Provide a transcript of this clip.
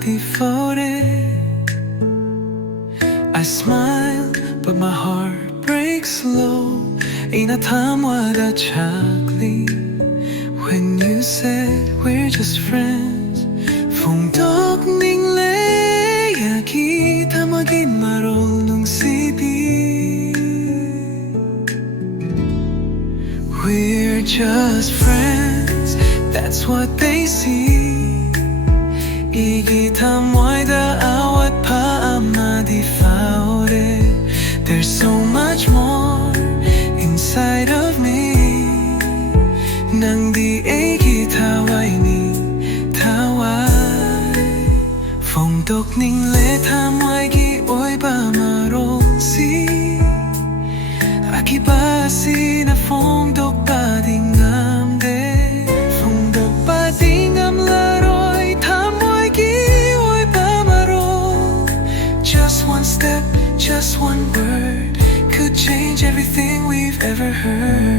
Amadi Faore. I smile, but my heart breaks low. Ain't a time what I chakli. When you said we're just friends, phong dok ning le yaki tamagin marol nung CD. We're just friends, that's what they see. Igitam waida Awatpa Amadi Faore. There's so much more inside of me. Nang di tawai ni tawai. Phong dok ning le tamai gi oi ba marol si. Aki ba si na phong dok ba dingam de. Phong dok ba dingam laroi tamai gi oi ba marol. Just one step, just one word could change everything we've ever heard.